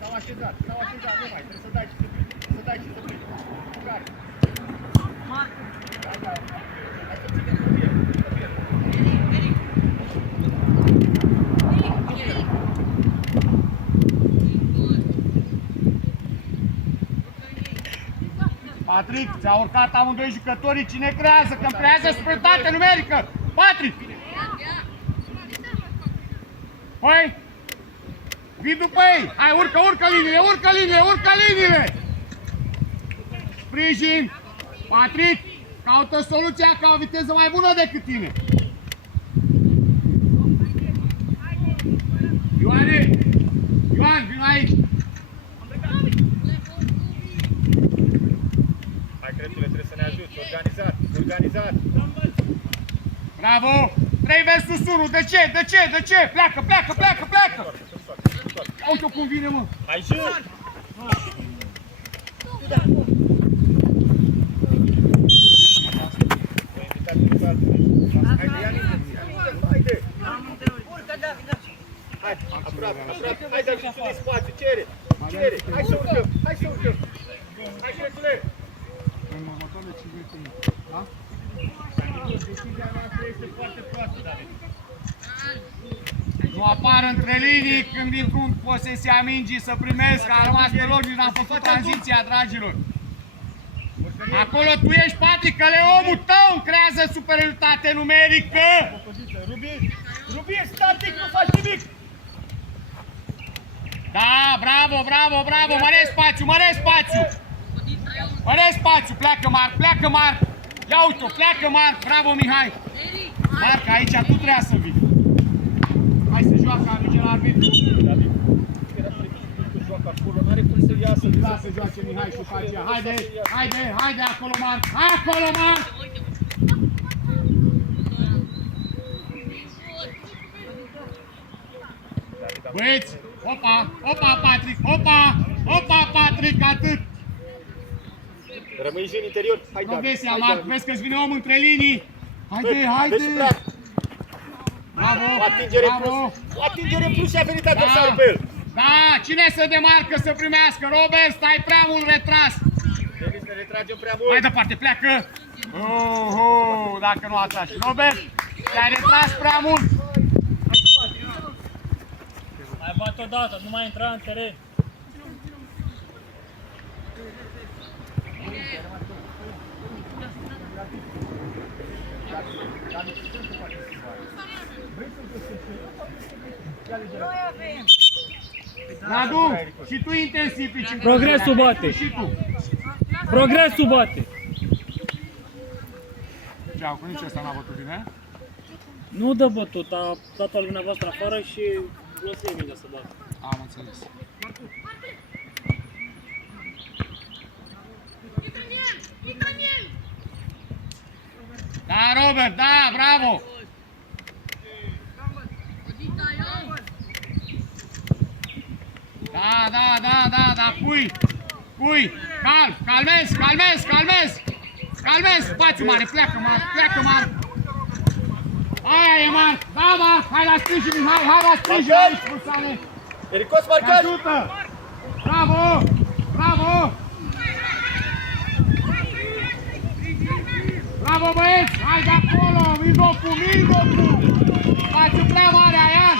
S-au așezat, nu mai, trebuie să dai și să pleci. Să dai și să pleci. Care? Da, hai să ținem cu el. Patrick, ți-a urcat amândoi jucătorii, cine creează? Că-mi creează suprietate numerică! Patrick! Păi? Vii după ei! Hai, urcă liniile! Sprijin! Patrick, caută soluția ca o viteză mai bună decât tine! Ioan, vino aici! Hai, cretule, trebuie să ne ajuți! Organizat! Bravo! 3 versus 1, de ce? Pleacă! Uite-o cum vine, mă! Hai, jos! Haide! Hai, aproape! Hai să ajungi în spațiu, cere! Hai să urcăm! Hai, cretule! În următoarele 5 minute, da? Decizia noastră este foarte proastă, David. Nu apar între linii când intru în posesia mingii să primesc, a rămas pe loc, am făcut tranziția, dragilor. Acolo tu ești, Patrick, că omul tău creează superioritate numerică. Rubin, static, nu faci nimic. Da, bravo, mărești spațiu, pleacă Marc. Ia uite-o, pleacă Marc, bravo Mihai. Marc, aici tu trebuia să vii. Hai să joacă Angel arbitru. David, era precis că joacă acolo, n-are cum să-l iasă. Lasă joace Mihai și după aceea. Haide, acolo Marc. Băieți, opa Patrick, atât. Rămâi și în interior. Hai, progresia, Marc, vezi că-ți vine om între linii. Haide. Bravo. O atingere plus și a venit adversarul pe el. Da, cine să demarcă să primească? Robert, stai prea mult retras. Trebuie să ne retragem prea mult. Mai departe, pleacă. Dacă nu atași. Robert, te-ai retras prea mult. Mai bat odată, nu mai intra în teren. Radu, și tu intensifici. Progresul bate. Și tu. Progresul bate. Ceau, cu nici ăsta n-a bătut bine? Nu dă bătut, a dat-o al dumneavoastră afară și lăsă ei mingea să bată. Am înțeles. Da, Robert, da, bravo! Da, cui! Calmez! Spațiu mare, pleacă Marc! Aia e Marc! Da, Marc! Hai la sprijin, Mihai! Hai la sprijin! Aici, Rusane! Ericos, marcaj! Ajută! Bravo! Bravo, băieți! Hai de acolo! Mijlocul! Spațiu prea mare, Aian!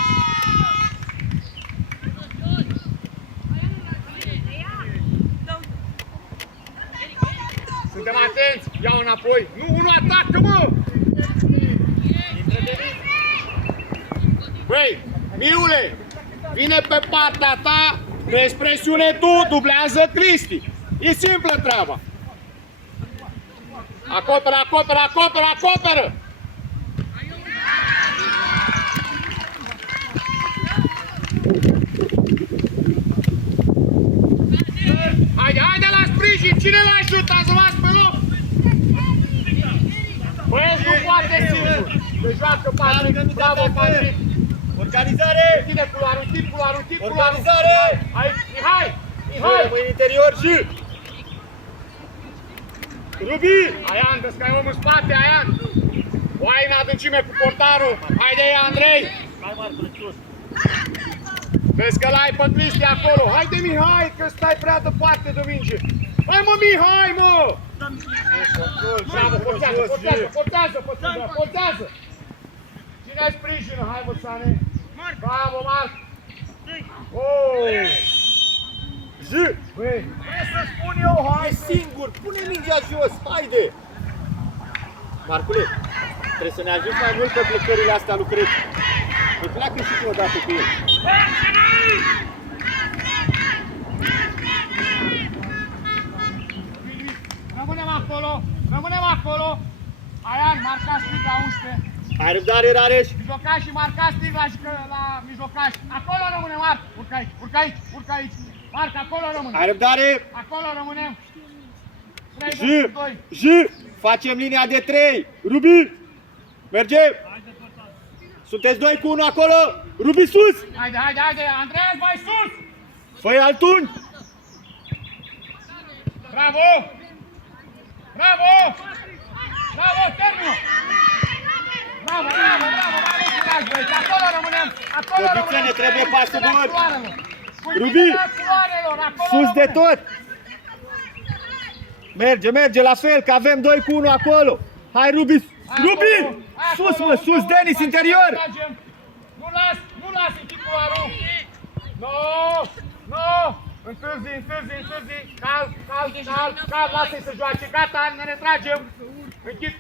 Suntem atenți! Iau înapoi! Nu atacă, mă! Băi, Miule! Vine pe partea ta, crezi presiune tu, dublează Cristi! E simplă treaba! Acoperă! Haide la sprijin! Cine l-ajută? Ați rămas pe loc! Băieți, nu poate singur! Se joacă Patrick! Bravo, Patrick! Organizare! Ține culoarul, tip culoarul! Organizare! Aici, Mihai! Rămâi în interior și... Rubi! Aian, dă-ți că ai om în spate, Aian! Hai în adâncime cu portarul. Haide, Andrei. Hai, Marcule, sus. Vezi că l-ai pe Cristi acolo. Haide, Mihai, că stai prea departe de minge. Hai, mă, Mihai, mă! Bravo, forțează! Cine sprijină? Hai, mă, Sane. Bravo, Marc. Oh! Băi, Să spun eu, hai singur, pune mingea jos, haide! Marcule, trebuie să ne ajungi mai mult pe plecările astea lui Crăciun. Păi pleacă și tu odată cu el. Rămânem acolo. Aian, marca strig la 11. Ai răbdare, Rareș? Mijlocaș și marca strig la mijlocaș. Acolo rămânem, Marc. Urcă aici. Marc, acolo rămânem. Ai răbdare? Acolo rămânem. J! Facem linia de 3. Rubi! Mergem! Sunteți 2 cu 1 acolo! Rubi sus! Haide, Andreas, mai sus! Fă-i altuni! Bravo! Termină! Bravo! Acolo rămânem! Cobițene, trebuie pasul bun! Rubi! Sus de tot! Merge la fel, că avem 2 cu 1 acolo! Hai, Rubi! Rubi! Sus, mă, sus, Denis, interior! Nu las echipul. No! Întârzi! Calm, lasă-i să joace, gata, ne retragem! Închid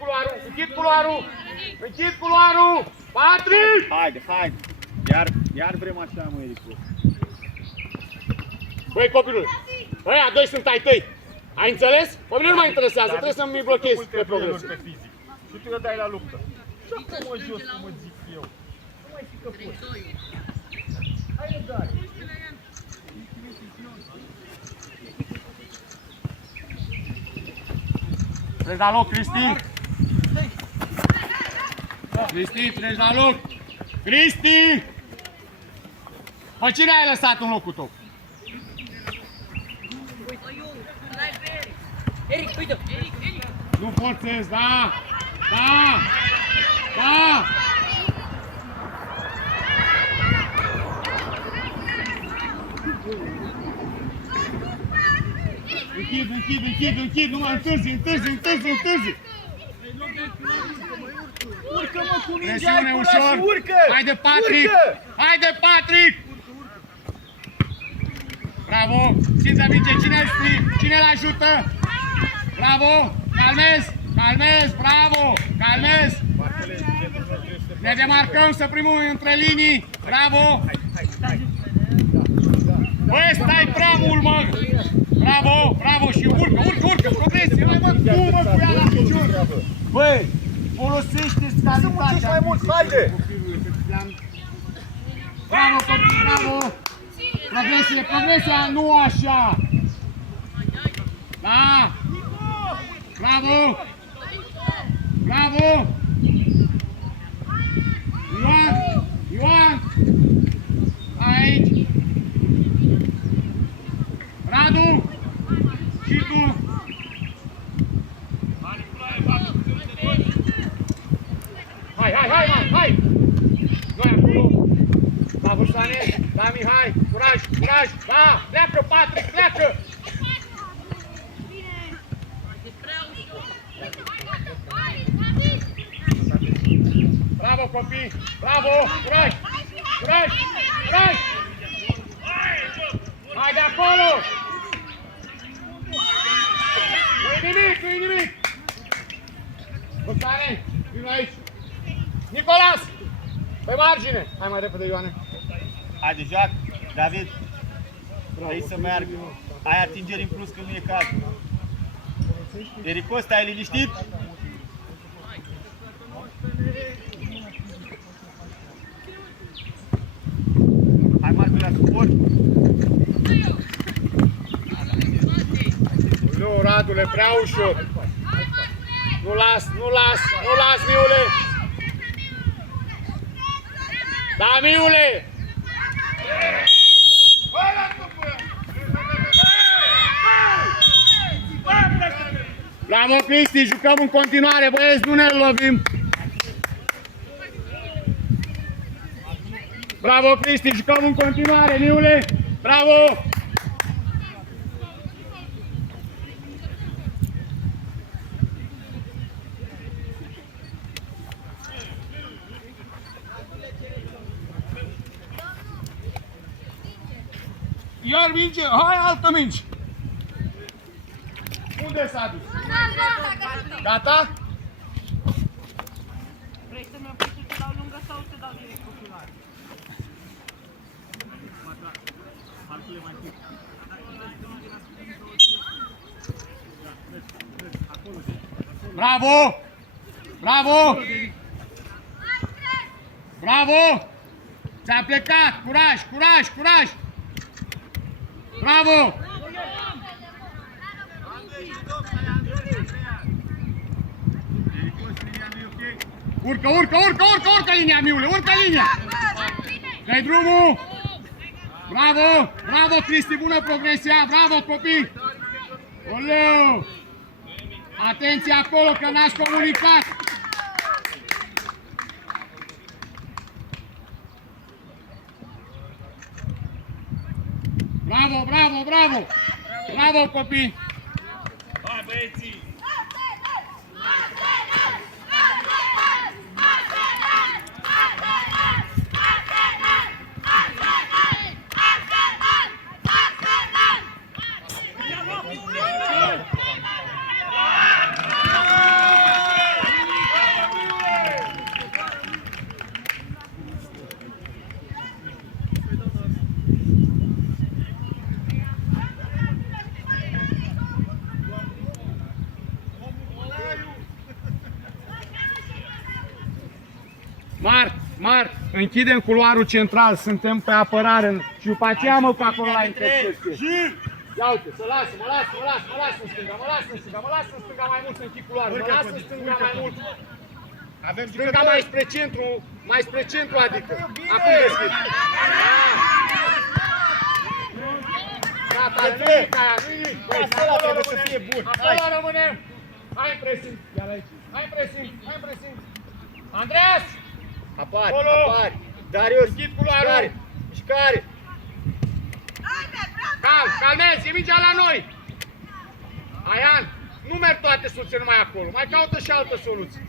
culoarul! Patrick! Haide! Iar vrem așa, mă, Ericu. Băi, copilule, ăia doi sunt ai tăi. Ai înțeles? Pe mine nu mă interesează, trebuie să-mi blochezi pe progres. Și tu le dai la luptă. Joacă-mă jos, cum zic eu. Nu mai fi că poți. Hai răbdare. Treci la loc, Cristi! Treci la loc! Cristi! Pe cine ai lăsat în locul tău? Eric, uite! Nu forțezi, da! Închid, nu mai întârzi! Urcă-mă cu mingea, Presiune ai curaj ușor! și urcă! Haide, Patrick! Bravo! Țin de minge, cine l-ajută? Bravo! Calmez! Bravo! Ne demarcăm să primim între linii! Bravo! Băi, stai prea mult, mă! Bravo! Și urcă! Progresie! Mă, tu, mă, cu ea la picior! Băi, Folosește-ți să muncești mai mult, haide! Bravo, copii, bravo! Progresia, nu așa! Da! Bravo! Ioan! Aici! Radu! Și tu! Hai! Noi acolo! Bravo, Sane! Da, Mihai! Curaj! Da! Pleacă, Patrick! Pleacă! Bravo, copii! Bravo! Curaj! Hai de acolo! Nu-i nimic! Băsane, vino aici! Nicolas! Pe margine! Hai mai repede, Ioane! Haide, joacă, David. Vrei să meargă. Ai atingeri în plus, că nu e cazul. Erico, stai liniștit? Hai, Marcu, la suport. Nu, Radule, prea ușor! Nu las, Miule! Da, Miule! Bravo, Cristi, jucăm în continuare, băieți, nu ne lovim! Bravo, Cristi, jucăm în continuare, Niule! Bravo! Iar minge, hai altă minge! Unde s-a dus? Gata? Vrei să-mi opri să te dau lungă sau să dau direct cu culoare? Bravo! Bravo! Bravo! Ți-a plecat! Curaj, curaj, curaj! Bravo! Urcă, urcă, urcă, urcă, urcă linia, Miule, urcă linia! Dai drumul! Bravo! Bravo, Cristi, bună progresia! Bravo, copii! Oleu! Atenție acolo, că n-ați comunicat! Bravo, bravo, bravo! Bravo, copii! Hai, băieții! Mart, închidem culoarul central, suntem pe apărare și după aceea mă pe acolo la intercepție. Ia uite, să lasă, mă las în stânga, mă las în stânga mai mult să închid culoarul, mă las în stânga mai mult. Avem Stânga mai spre centru, adică. Acum deschid. Gata, nimic aia, nimic. Ăla trebuie să fie bun. Acolo rămânem. Hai în pressing, ia-l aici. Hai în pressing. Andreas! Apari. Darius, închid culoarul. Mișcare. Calmezi, e mingea la noi. Aian, nu merg toate soluții numai acolo. Mai caută și altă soluție.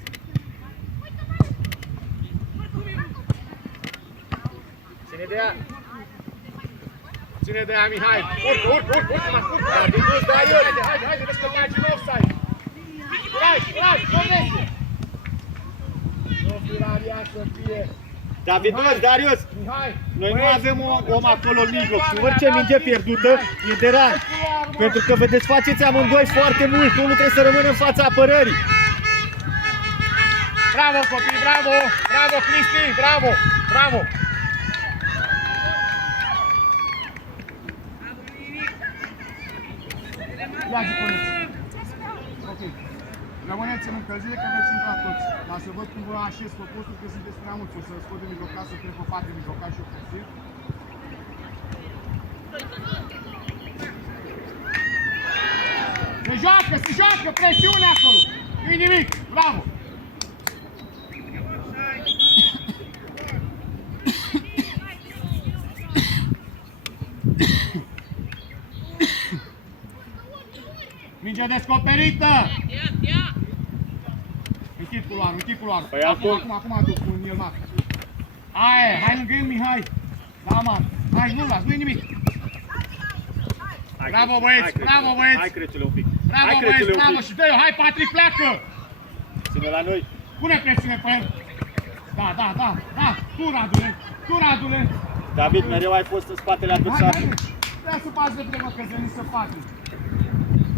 Ține de ea. Ține de ea, Mihai. Urcă, Haide, vezi că mergi în offside. Curaj, progresie. Nu firaria să fie. Darius, Mihai. noi nu avem om acolo în mijloc și orice minge pierdută e de rar. Pentru că vă desfaceți amândoi foarte mult, unul trebuie să rămână în fața apărării. Bravo, copii, bravo! Bravo, Cristi, bravo! Bravo! Ia zi, puneți. Ok. Rămâneți în încălzire că veți intra toți. Dar să văd cum vă așez pe postul, că sunteți prea mulți. O să scot de mijlocaș, să trec pe parte mijlocaș și ofensiv. Se joacă, presiune acolo! Nu-i nimic, bravo! Minge descoperită! Închid culoarul. Păi Acum aduc cu el, Marc. Hai lângă el, Mihai. Da, Marc. Hai, nu-l las, nu-i nimic. Bravo, băieți! Hai, Crețule, un pic. Bravo, și dă-i-o, hai, Patrick, pleacă! Ține la noi. Pune presiune pe el. Da, tu, Radule. David, mereu ai fost în spatele Hai, adversarului. Trebuie să pați de vreme, că veni să Patrick.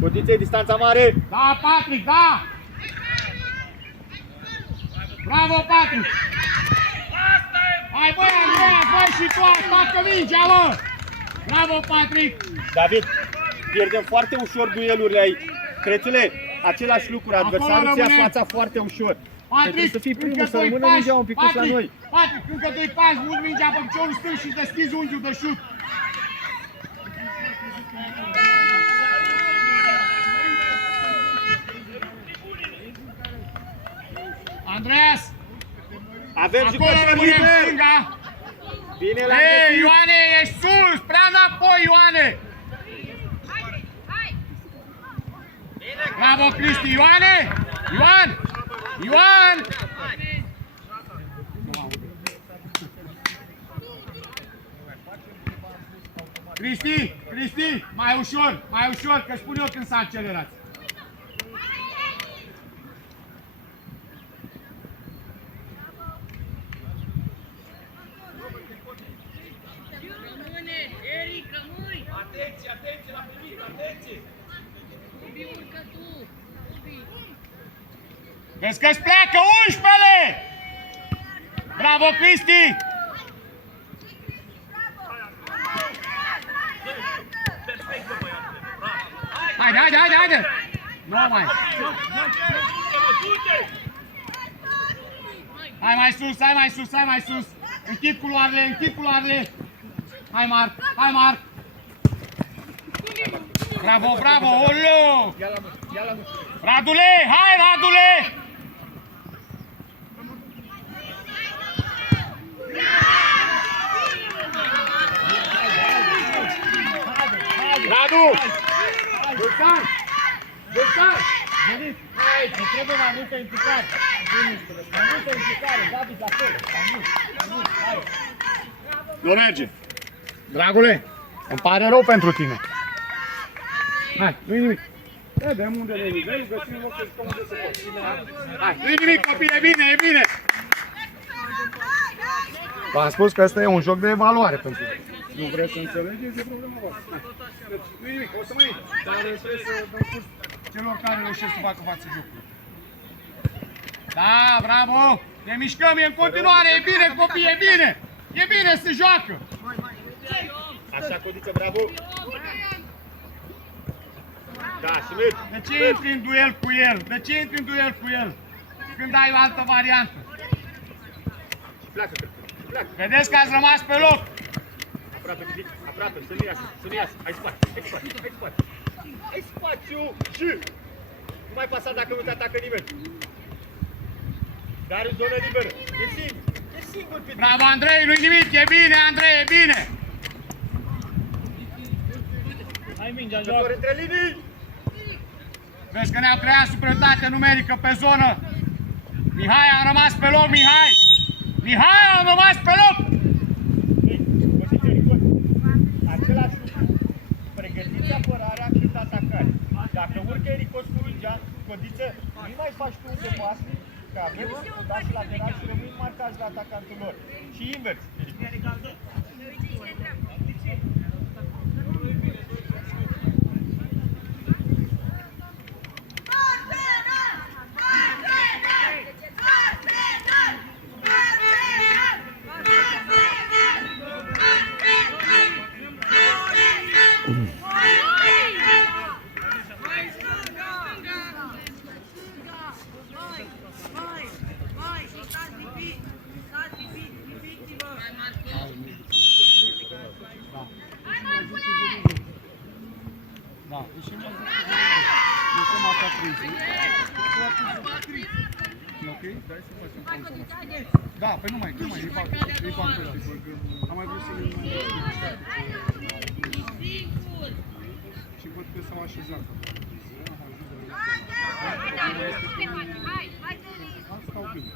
Condiție, distanța mare. Da, Patrick, da! Bravo, Patrick! Hai, băi, Andreea, băi și tu, atacă mingea, mă! Bravo, Patrick! David, pierdem foarte ușor duelurile aici. Crețule, același lucru, adversarul ți-a fața foarte ușor. Trebuie să fii primul, să rămână mingea un pic la noi. Patrick, încă 2 pași, mult mingea pe piciorul stâng și deschizi unghiul de șut. Andreas! Avem Acolo jucători rămânem liberi! stânga! Bine la Ei, Ioane, ești sus! Prea înapoi, Ioane! Bravo, Cristi! Ioane! Ioan! Ioan! Cristi! Cristi! Mai ușor, că spun eu când să accelerați. Atenție la primit, atenție! Vezi că-ți pleacă 11-le! Bravo, Cristi! Haide! Nu mai! Hai mai sus! Închid culoarele! Hai, Marc! Bravo! Olo! Ia la mână! Radule! Hai, Radule! Radu! Vulcan! Veniți! Hai, ne trebuie mai multă implicare! Mai multă implicare! David, la fel! Mai mult! Hai! Nu merge! Dragule, îmi pare rău pentru tine! Hai, nu-i nimic! Vedem unde ne vezi, găsim loc să jucăm unde se pot. Hai, nu-i nimic, copii, e bine! V-am spus că ăsta e un joc de evaluare pentru tine. Nu vreți să înțelegeți, e problema voastră. Nu-i nimic, o să mai intru, dar trebuie să dăm curs celor care reușesc să facă față jocului. Da, bravo! Ne mișcăm, e în continuare, e bine, copii, e bine! E bine, se joacă! Așa, Codiță, bravo! Da, și mergi! De ce intri în duel cu el? Când ai o altă variantă? Pleacă! Vedeți că ați rămas pe loc! Aproape, să nu iasă! Ai spațiu! Ai spațiu! Și! Nu mai pasa dacă nu te atacă nimeni! Dar în zonă liberă! E singur pe tine! Bravo, Andrei, nu-i nimic, e bine, Andrei, e bine! Hai mingea, Jucători joacă! între linii! Vezi că ne-au creat supremație numerică pe zonă. Mihai a rămas pe loc, Mihai! Același lucru. Pregătiți apărarea când atacare. Dacă urcă Ericos cu mingea, Codiță, nu mai faci tu unde pas, că avem fundași lateral și rămâi marcați la atacantul lor. Și invers. Da, ieșim asta 30. Ok? Dai să facem pauza. Da, păi nu mai, e bancă. Am mai vrut să-i și văd că s-au așezat. Stau bine.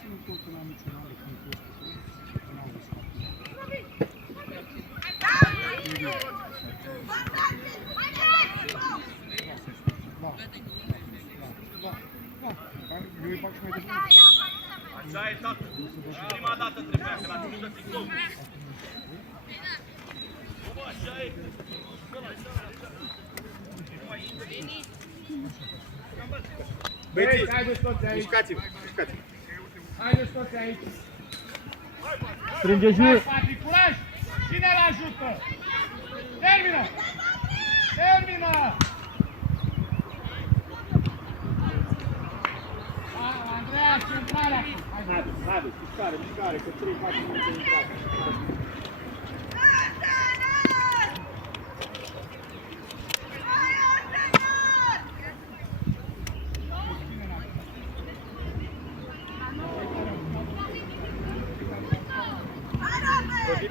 Ține cont că n-am niciun alt când n-am văzut. Eu îi fac și mai departe. Așa e, tată. Prima dată trebuia că l-a ținut de tricou. Așa e. Băieți, haideți toți aici. Mișcați-vă. Haideți toți aici. Strânge jur. Curaj! Cine îl ajută? Termină! Andreea, centrarea! Haideți, mișcare, că 3-4 minute de intrare.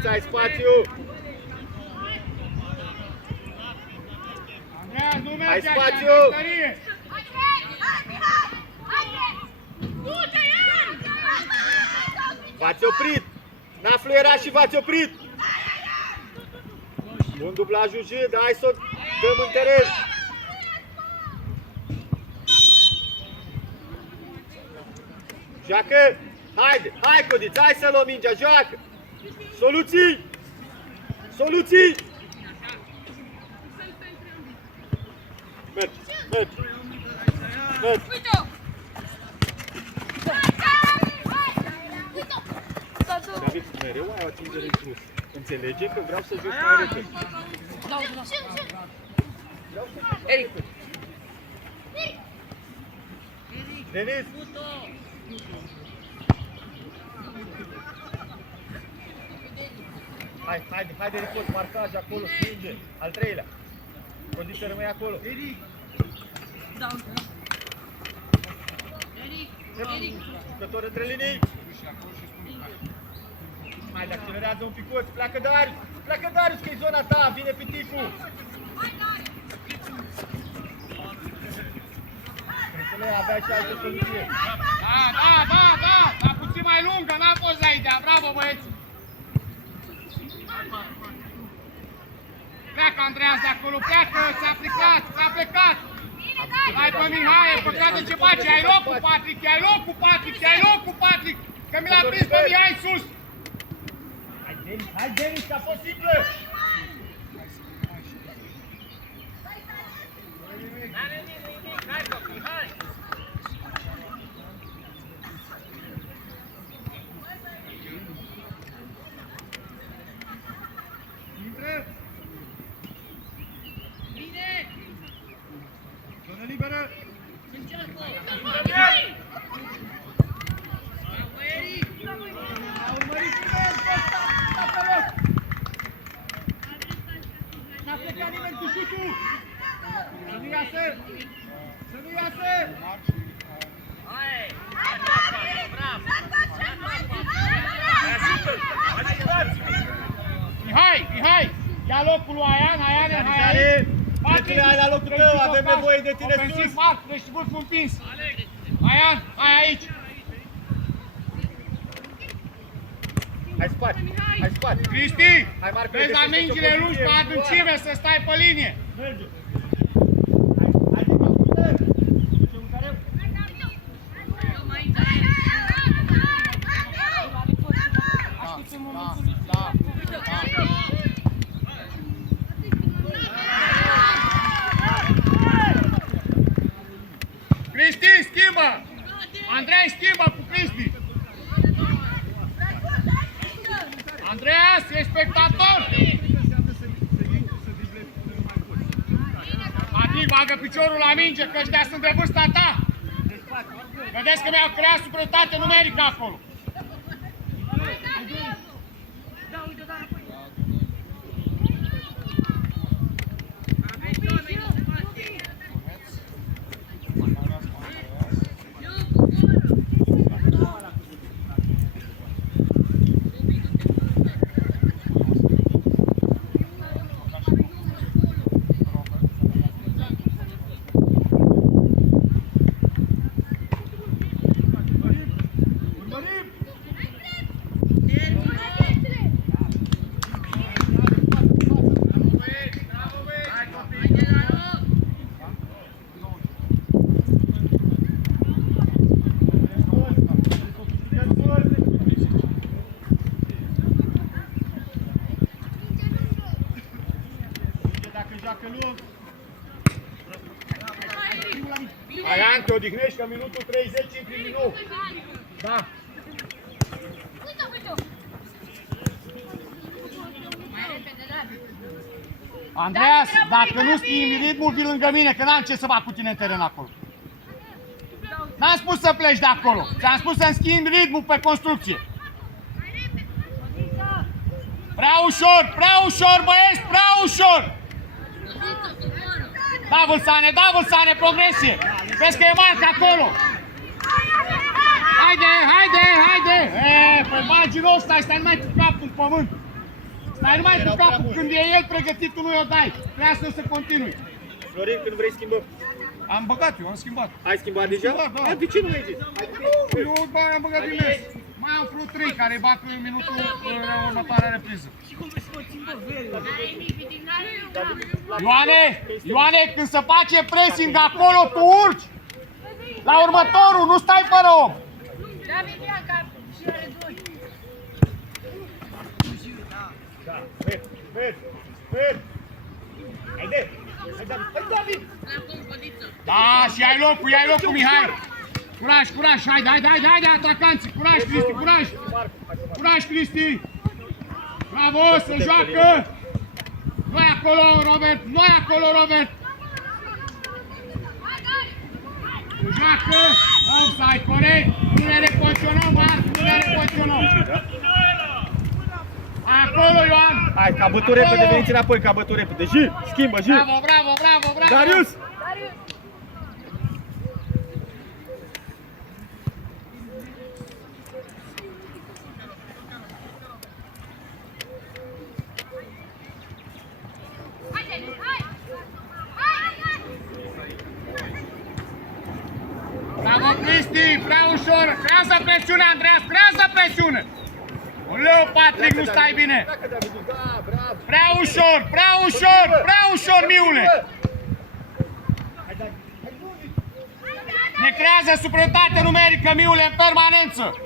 Codița, ai spațiu! Andreea, nu merge Ai așa, spațiu! tărie! V-ați oprit! N-a fluierat și v-ați oprit! Bun dublajul J, dar hai să o dăm în teren! Joacă! Haide! Hai, Codița, hai să luăm mingea, joacă! Soluții! Soluții! Mergi! Mergi! Mergi! David, mereu ai o atingere în sus. Înțelege că vreau să joc mai repede. Denis! Haide, Ricos, marcaj acolo, strânge. Al treilea. Condiție rămâi acolo. Jucător între linii. Haide, accelerează un picuț. Pleacă Darius. Pleacă Darius, că e zona ta. Vine piticul. Înțeleg, avea și altă soluție. Da, puțin mai lungă, n-a fost la ideea. Bravo, băieți! Pleacă, Andreas, de acolo, pleacă, s-a plecat! Hai pe Mihai, e păcat de ce face, ai loc cu Patrick, ai loc cu Patrick, că mi l-a prins pe Mihai sus! Hai, Denis, că a fost simplă! Zonă liberă! N-a plecat nimeni cu șutul! Să nu iasă! Să nu iasă! Mihai! Ia locul lui Aian, hai! Patrick, hai la locul tău, avem nevoie de tine sus! Ofensiv, Marc, ești vârful împins! Aian, hai aici! Hai spate! Cristi! Hai, Marc, vezi la mingile lungi pe adâncime să stai pe linie! Merge! Hai, putere! Ducem în care? Aștept în momentul da. Cristi, schimbă! Andrei, schimbă cu Cristi! Andreas, e spectator! Patrick, bagă piciorul la minge, că ăștia sunt de vârsta ta! Vedeți că mi-au creat suprietate numerică acolo! Aian, te odihnești că minutul 30 intri din nou. Da. Andreas, dacă nu schimbi ritmul, vii lângă mine, că n-am ce să fac cu tine în teren acolo. N-am spus să pleci de acolo. Ți-am spus să-mi schimbi ritmul pe construcție. Prea ușor, băieți, prea ușor! Da, Vâlsane, progresie! Vezi că e marca acolo! Haide! Pe marginul ăsta, stai numai cu capul în pământ! Dai numai cu capul, când e el pregătit, tu nu-i o dai. Trebuie să continui. Florin, când vrei schimbăm. Am băgat eu, am schimbat. Ai schimbat deja? Da. De ce nu ai zis? Eu am băgat din mes. Mai am vreo 3 care bat în minutul următoarea repriză. Ioane, când se face pressing acolo, tu urci! La următorul, nu stai fără om! David Ianca și are 2. Da, merg! Haide! Hai, David! Da, și ai locul, Mihai! Curaj, haide, atacanții! Curaj, Cristi, curaj! Curaj, Cristi! Bravo, se joacă! Nu-i acolo, Robert! Se joacă! Offside, corect! Nu ne reconționăm, Marc, nu ne reconționăm! Acolo, Ioan! Hai, ca bătut repede, veniți înapoi, ca bătut repede. Ji, schimbă, Ji! Bravo! Darius! Bravo, Cristi! Prea ușor! Creează presiune, Andreas! Creează presiune! Oleu, Patrick, nu stai bine! Prea ușor, Miule! Ne creează supremație numerică, Miule, în permanență!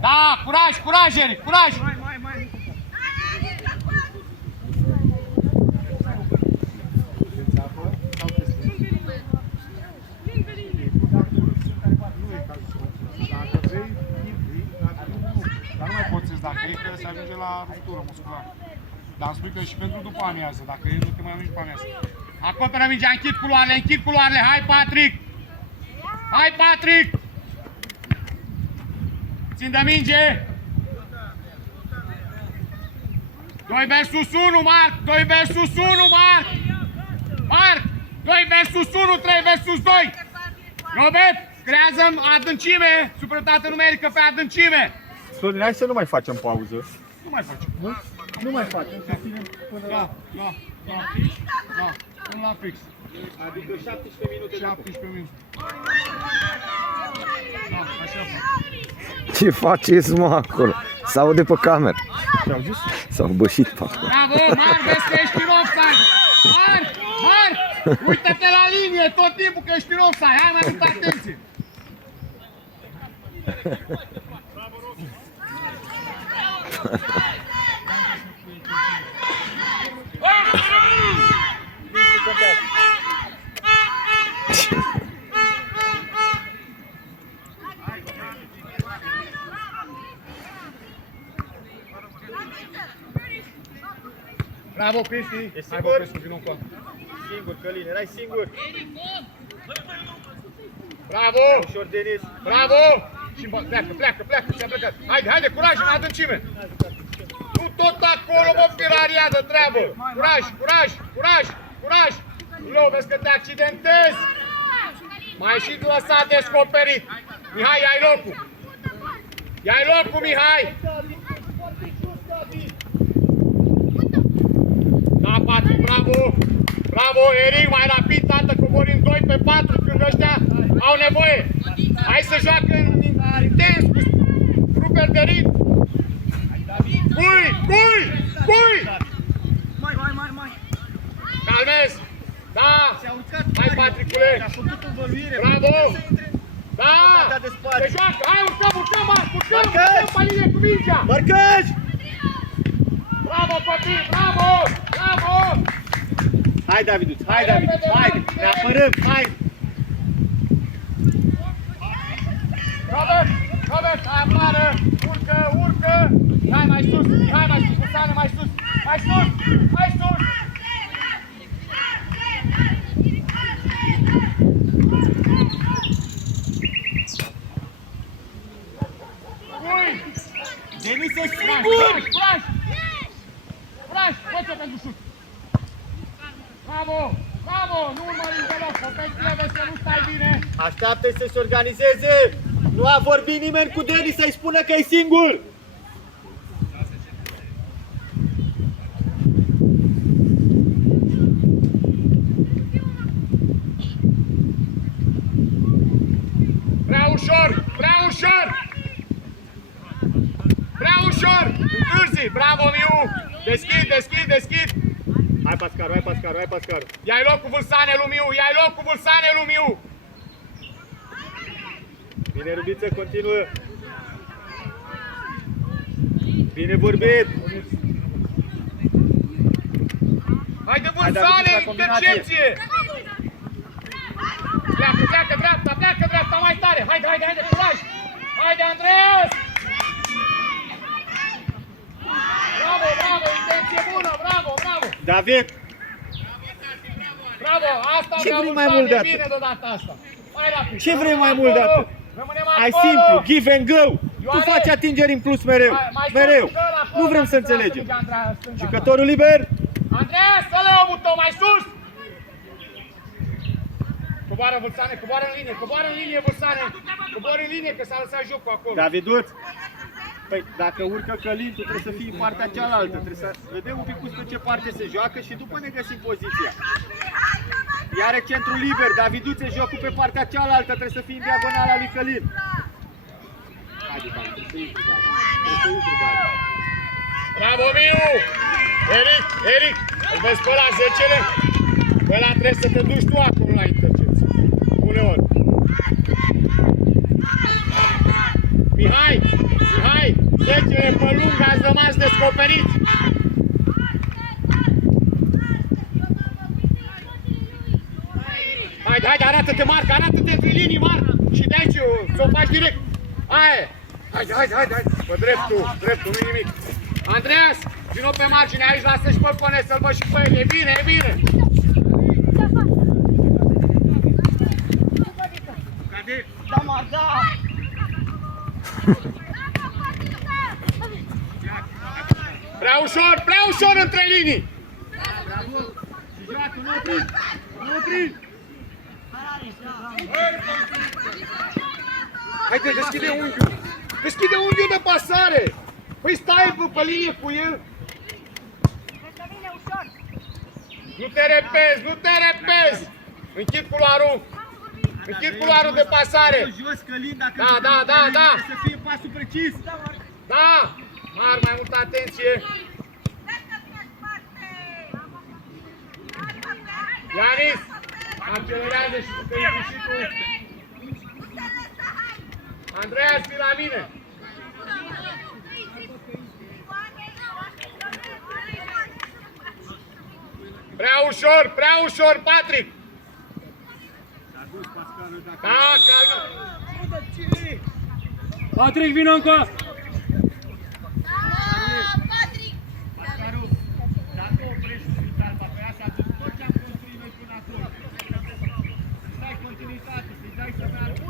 Da, curaj, Eric, curaj! Dar nu mai poți să-ți dacă e că se ajunge la ruptură musculară. Dar îmi spui că și pentru după amiază, dacă e nu te mai ajungi după amiază. Acoperă mingea, închid culoarele, hai Patrick! Țin de minge! 2 versus 1, Marc! 2 versus 1, Marc! Marc! 2 versus 1, 3 versus 2! Robert, creează adâncime, supremație numerică pe adâncime! Florin, hai să nu mai facem pauză. Nu mai facem. Nu mai facem, să ținem până la... Da, până la fix. Adică 17 minute. 17 minute. Da, așa fac. Ce faceți, mă, acolo? S-aude pe cameră. Ce-au zis? S-au bășit pe acolo. Bravo, Marc, vezi că ești în offside! Marc! Uită-te la linie tot timpul că ești în offside! Hai mai multă atenție! Bravo, Cristi! E Hai, singur? Popescu, vină încoa. Singur, Călin, erai singur. Bravo! Ușor, Denis. Bravo! Și pleacă, ți-a plecat. Haide, curaj, în adâncime! Nu tot acolo, mă, Firaria de treabă! Curaj! Lău, vezi că te accidentezi! Mai și lăsat descoperit! Mihai, ai locul, Mihai! Da, Patrick, bravo, Eric, mai rapid, tată, coborim 2 pe 4 când ăștia au nevoie. Hai să joacă intens, cu ruper de ritm. Cui! Mai. Calmez! Da! Hai, Patrickule! Bravo! Da! Se joacă! Hai, urcăm, Marc! Urcăm pe linie cu mingea! Marcaj! Bravo, copii! Bravo! Hai, David, ne apărăm, hai! Robert, apară! Urcă! Hai mai sus, Busană, mai sus! Denis e singur! Curaj! Fă-ți-o pentru șut! Bravo! Nu urmărim deloc! Trebuie să nu stai bine! Așteaptă să se organizeze! Nu a vorbit nimeni cu Denis să-i spună că e singur! Marzi! Bravo, Miu! Deschid, deschid, deschid! Hai Pascaru, hai Pascaru, hai Pascaru. Ia-i loc cu Vâlsane lui Miu! Ia-i loc cu Vâlsane lui Miu! Bine, Rubiță, continuă. Bine vorbit. Haide Hai, David, Vâlsane, la combinație. intercepție! Pleacă, pleacă dreapta, mai tare! Haide, haide, haide, curaj! Haide, Andreas! Bravo, bravo, intenție bună, bravo, bravo! David, Bravo, asta Ce vreau vrei să mai mult de fie atât? bine de data asta. Mai rapid. Ce vrei mai mult de atât? Rămânem ai acolo. simplu, give and go. Tu Ioane. faci atingeri în plus mereu. Mai Mereu. sus, dă-l acolo, Nu vrem dacă să vrea înțelegem. merge Andreea în stânga. Jucătorul liber. Andreea, să-l iau omul mai sus! Coboară Vâlsane, coboară în linie, Vâlsane! Coboară în linie, că s-a lăsat jocul acolo. Daviduț. Păi, dacă urcă Călin, tu trebuie să fii în partea cealaltă. Trebuie să vedem un pic pe ce parte se joacă și după ne găsim poziția. Iar centrul liber, Daviduțe, jocul pe partea cealaltă, trebuie să fii în diagonala lui Călin. Haide, David, trebuie să intri, David. Trebuie să intri, David. Bravo, Miu! Eric, îl vezi pe ăla 10-le? Pe ăla trebuie să te duci tu acolo la intercepție. Uneori. Mihai, 10-le pe lung, ați rămas descoperiți. Haide, arată-te, Marc, arată-te între linii, Marc. Și de aici să o faci direct. Aia. Haide. Pe dreptul, nu nimic. Andreas, vino pe margine aici, lasă-și pe Pone să-l văd și pe el. E bine. Prea ușor între linii. Și joacă, nu opri. Haide, deschide unghiul de pasare. Păi stai pe linie cu el. Nu te repezi. Închid culoarul de pasare. Jos, Călin, dacă Da. să fie pasul precis. Da, mai multă atenție. Ianis, accelerează și tu, că ești și tu. Andreea, zi la mine. Prea ușor, Patrick. Da, calmă. Patrick, vino încă! Dacă oprești Vitalpa pe asta, aduci tot ce am construit noi până acolo. Să-i dai continuitate, să-i dai să meargă.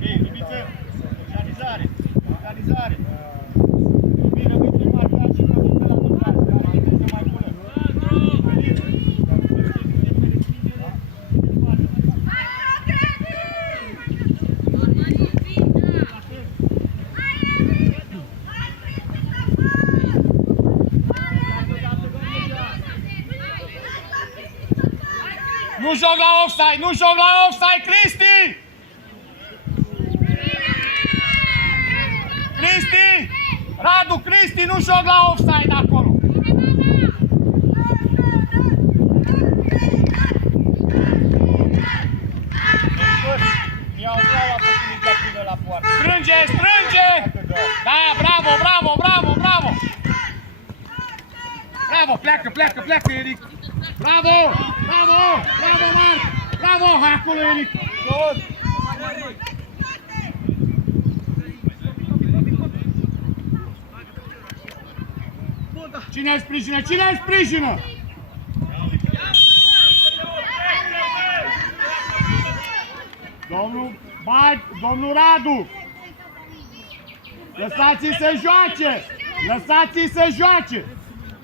Ei, Rubiță, organizare. Bine, rămâi pe marcat și pe la total, care trebuie să mai bună. Nu joc la offside, Cristi! Radu, Cristi, nu joc la offside acolo! Mi-au luat oportunitatea până la poartă. Strânge! Da, bravo! Bravo, pleacă, Eric! Bravo, Marc! Bravo, hai acolo, Eric! Cine îl sprijină? Domnul Radu! Lăsați-i să joace!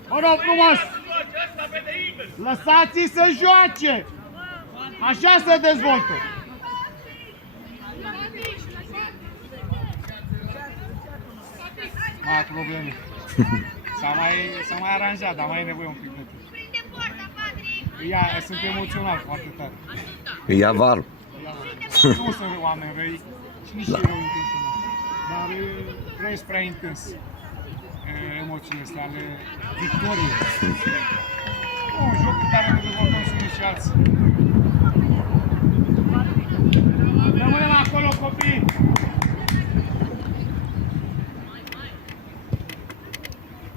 Mă rog frumos! Lăsați-i să joace! Așa se dezvoltă! Mai probleme. S-a mai aranjat, dar mai e nevoie un pic de timp. Sunt emoțional foarte tare. Ia var. Nu sunt oameni răi și nici rău intenționat. Dar trăiesc prea intens emoțiile astea ale victoriei. Un joc în care ne dezvoltăm și unii și alții. Rămânem acolo, copii!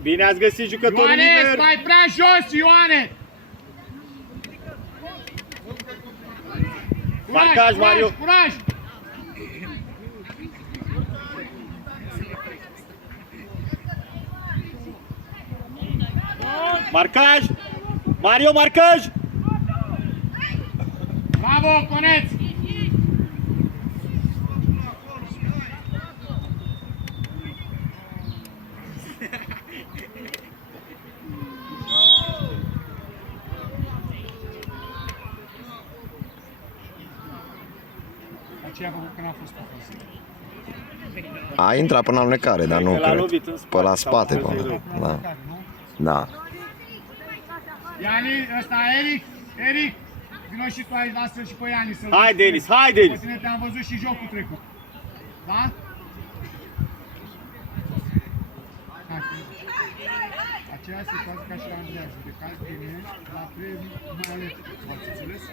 Bine ați găsit jucătorul Ioane, liber! mai prea jos, Ioane! Marcaj, Mario! Curaj! Marcaj! Mario, marcaj! Bravo, Coneț! Aceea a făcut când a fost pe față. A intrat până la alunecare, dar nu Că l-a cred. lovit în spate Pe la sau spate, pe până. zero. Da. Da. Iani, ăsta, Eric, vino și tu aici, lasă și pe Iani să-l Haide, Elis, haide, Elis! Pe tine te-am văzut și jocul trecut. Da? Hai. Aceeași situație ca și la Andreea, judecați bine, la 3 mai ales. V-ați înțeles?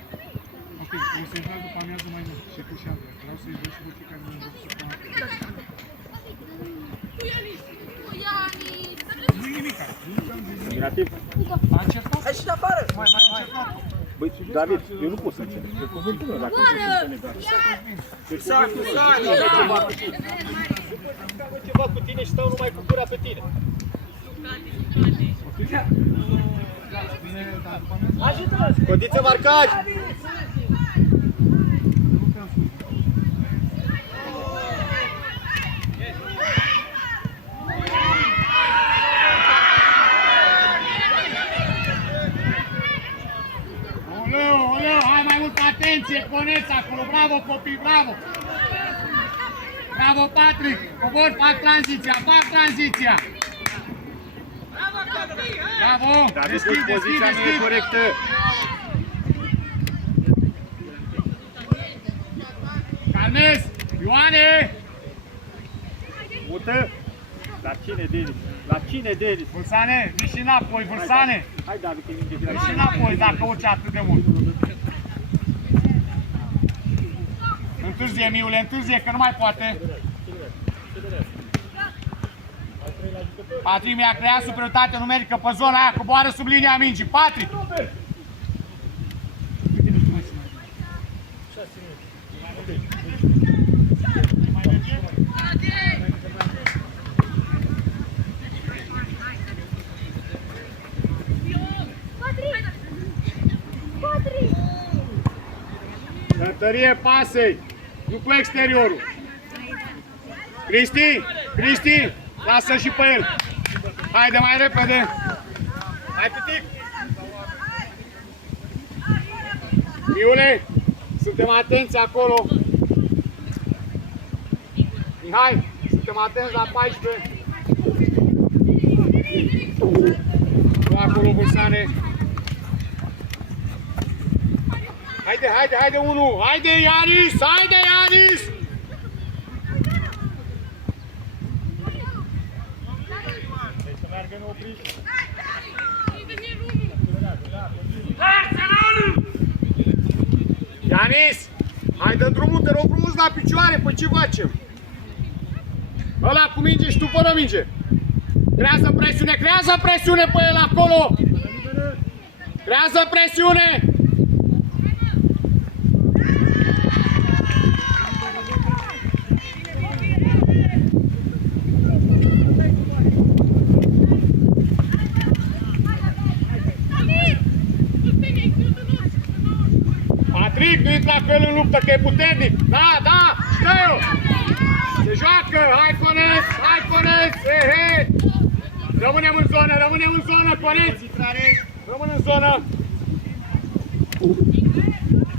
Ok, o să intrați după amiază mai mult, și tu și Andreea. Vreau să-i văd și pe fiecare din joc să facă. Nu-i nimica, nu jucăm de nimic. Negativ. A încercat? Hai și de afară! Mai încercat. Băi, David, eu nu pot să încerc. E cuvântul meu, dacă nu sunt negativ. Ceva cu tine și stau numai cu gura pe tine. Codiță, marcaj! Oleu, hai mai multă atenție, Coneț acolo, bravo copii, bravo! Bravo, Patrick! Cobor, fac tranziția! Bravo! Dar Deschid! poziția nu e corectă. Calmez! Ioane! Mută! La cine, Denis? La cine, Denis? Vâlsane, vii și înapoi, Vâlsane! Hai, David, că minge Vii și înapoi dacă urci atât de mult. Întârzie, Miule, întârzie, că nu mai poate. Patrick mi-a creat superioritate numerică pe zona aia, coboară sub linia mingii. Patrick! Tărie pasei, nu cu exteriorul. Cristi, lasă și pe el. Haide mai repede. Hai, pitic! Miule, suntem atenți acolo. Mihai, suntem atenți la 14. Nu acolo, Vâlsane. Haide, 1! Haide, Ianis! Să meargă în opriș. Ianis! Hai, dă drumul, te rog frumos la picioare, păi ce facem? Ăla cu minge și tu fără minge. Creează presiune pe el acolo! Creează presiune! Patrick, nu intra cu el în luptă, că e puternic! Da, stă-o! Se joacă! Hai, Coneț! He! Rămânem în zonă, Coneț! Rămân în zonă!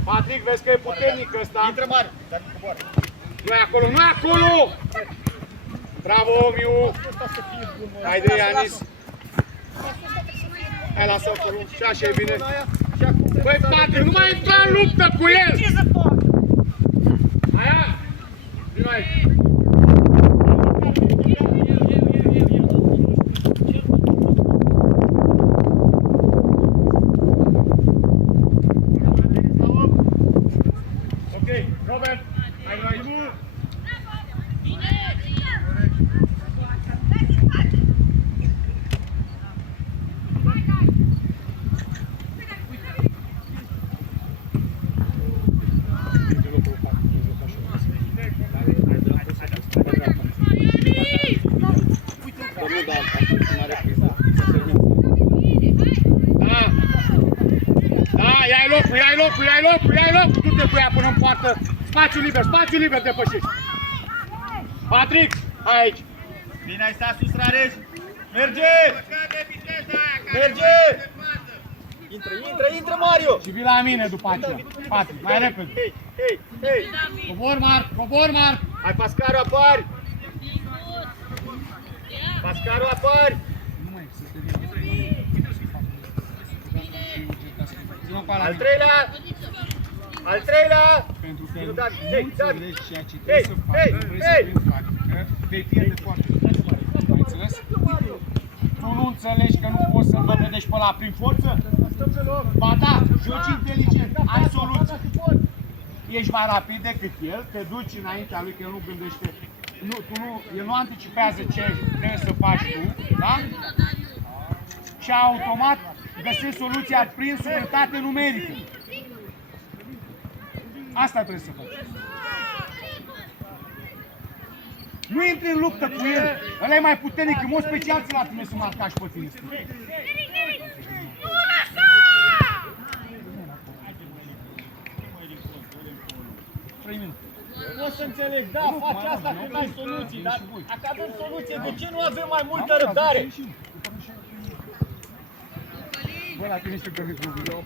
Patrick, vezi că e puternic ăsta. Intră mare, dar nu coboară. Nu e acolo! Bravo, Miu! Haide, Ianis! Hai, lasă acolo, și așa e bine. Băi, Patrick, nu mai intra în luptă cu el! Ce să fac? Robert, hai noi. Da, ia-i locul, du-te cu ea până în poartă. Spațiu liber depășești. Patrick, hai aici. Bine ai stat sus, Rareș. Merge! Intră, Mario! Și vii la mine după aceea. Patrick, mai repede. Hei! Cobor, Marc. Hai, Pascaru, apari! Pascaru, apari! Al treilea! Pentru că Da, nu înțelegi ceea ce trebuie să faci, nu vrei să vin tactică, vei pierde foarte mult. Ai înțeles? Tu nu înțelegi că nu poți să-l dovedești pe ăla prin forță? Ba da, joci inteligent, ai soluții. Ești mai rapid decât el, te duci înaintea lui, că el nu gândește, el nu anticipează ce trebuie să faci tu, da? Și automat găsești soluția prin suprietate numerică. Asta trebuie să faci. Nu intri în luptă cu el, ăla e mai puternic, în mod special ți l-a trimis să marcași pe tine. Poți să înțeleg, da, faci asta când ai soluții, dar dacă avem soluție, de ce nu avem mai multă răbdare? Bă, la tine știu că mi-e problemă.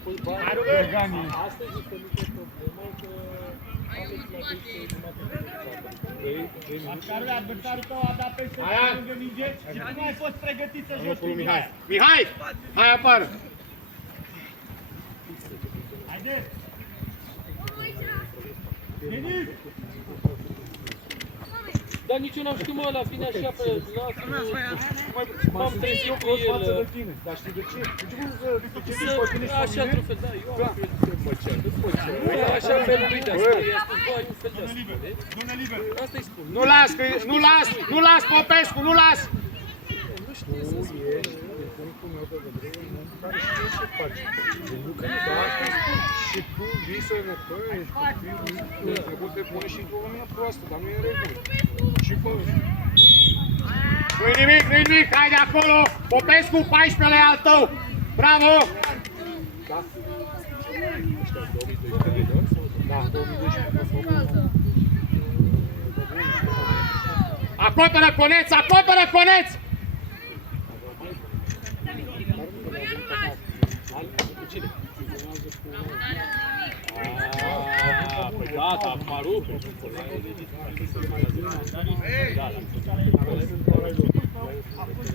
Astăzi este mică problemă că aveți la 12 Pascarul, adversarul tău a dat peste lângă minge și tu nu ai fost pregătit să joci cu Mihai! Mihai! Hai apară! Haide! Denis! Dar nici eu n-am știut, mă, ăla vine așa pe m-am trezit cu el. Dar știi de ce? Așa, într-un fel, da, eu am crezut. Așa fel lui de asta, i-a spus, bă, ai un fel de asta, vedeți? Zone liber! Asta-i spun. Nu las, Popescu, nu las! Nu știe să spune. Și tu vii să ne păi, trebuie să te pune și într-o lumină proastă, dar nu e în regulă. Și bă, Nu-i nimic, hai de acolo! Popescu, 14-le e al tău! Bravo! da, 2012 Acoperă Coneț! Gata, acum a rupt. A fost